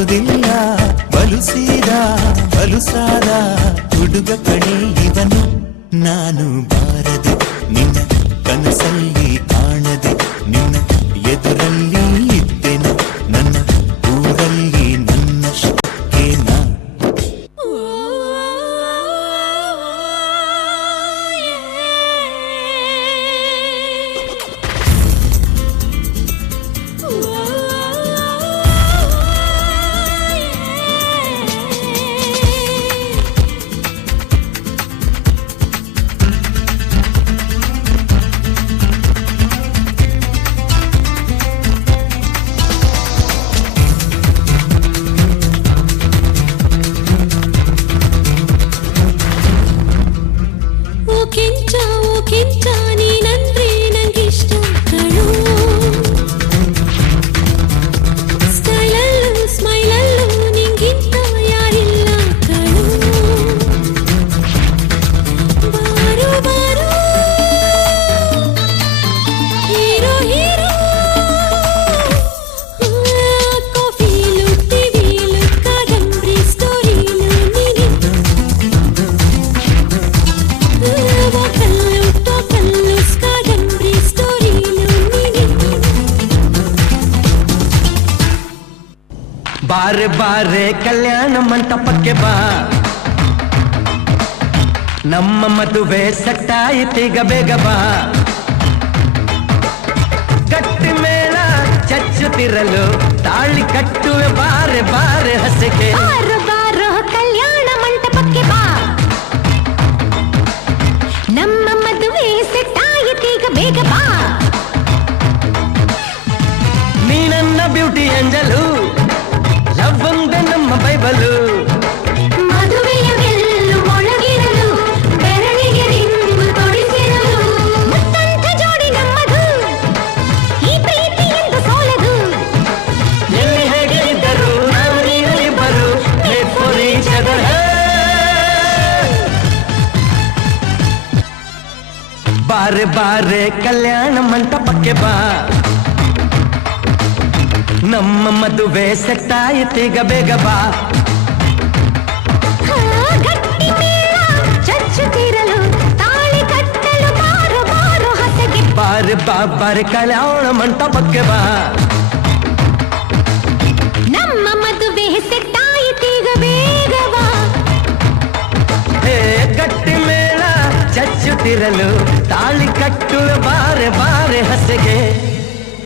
ಆಗೋದಿಲ್ಲ ಬಲು ಸೀದಾ ಬಲು ಸಾದಾ ಹುಡುಗ ಕಣೆ ಇವನು ನಾನು ಬಾರದೆ ನಿನ್ನ ಕನಸಲ್ಲಿ ಕಾಣದೆ ನಿನ್ನ ಎದುರಲ್ಲಿ ಇದ್ದೆನು ನನ್ನ ಊರಲ್ಲಿ ನನ್ನಷ್ಟೇನ ಬಾರೆ ಬಾರೆ ಕಲ್ಯಾಣ ಮಂಟಪಕ್ಕೆ ಬಾ ನಮ್ಮ ಮದುವೆ ಸಟ್ಟಾಯಿತೀಗ ಬೇಗ ಬಾ ಗಟ್ಟಿ ಮೇಳ ಚಚ್ಚುತ್ತಿರಲು ತಾಳಿ ಕಟ್ಟುವೆ ಬಾರೆ ಬಾರೆ ಹಸೆಗೆ ಬಾರೋ ಬಾರೋ ಕಲ್ಯಾಣ ಮಂಟಪಕ್ಕೆ ಬಾ ನಮ್ಮ ಮದುವೆ ಸಟ್ಟಾಯಿತೀಗ ಬೇಗ ಬಾ ನೀ ನನ್ನ ಬ್ಯೂಟಿ ಅಂಜಲು ಲವ್ ಒಂದೇ ನಮ್ಮ ಬೈಬಲು ಮದುವೆಯ ಗೆಲ್ಲು ಒಳಗಿರಲು ಬೆರಳಿಗೆ ರಿಂಗು ತೊಡಿಸಿರಲು ಮುತ್ತಂತ ಜೋಡಿ ನಮ್ಮದು ಈ ಪ್ರೀತಿ ಎಂದು ಸೋಲದು ಎಲ್ಲಿ ಹೇಗೆ ಇದ್ದರು ನಾವು ನೀವು ಇಬ್ಬರು made for each other. ಬಾರೆ ಬಾರೆ ಕಲ್ಯಾಣ ಮಂಟಪಕ್ಕೆ ಬಾ ನಮ್ಮ ಮದುವೆ ಸೆಟ್ಟಾಯಿತೀಗ ಬೇಗ ಬಾ ಗಟ್ಟಿ ಮೇಳ ಚಚ್ಚುತ್ತಿರಲು ತಾಳಿ ಕಟ್ಟಲು ಬಾರೋ ಬಾರೋ ಹಸೆಗೆ ಬಾರೆ ಬಾರೆ ಕಲ್ಯಾಣ ಮಂಟಪಕ್ಕೆ ಬಾ ನಮ್ಮ ಮದುವೆ ಸೆಟ್ಟಾಯಿತೀಗ ಬೇಗ ಬಾ ಗಟ್ಟಿ ಮೇಳ ಚಚ್ಚುತ್ತಿರಲು ತಾಳಿ ಕಟ್ಟುವ ಬಾರೆ ಬಾರೆ ಹಸೆಗೆ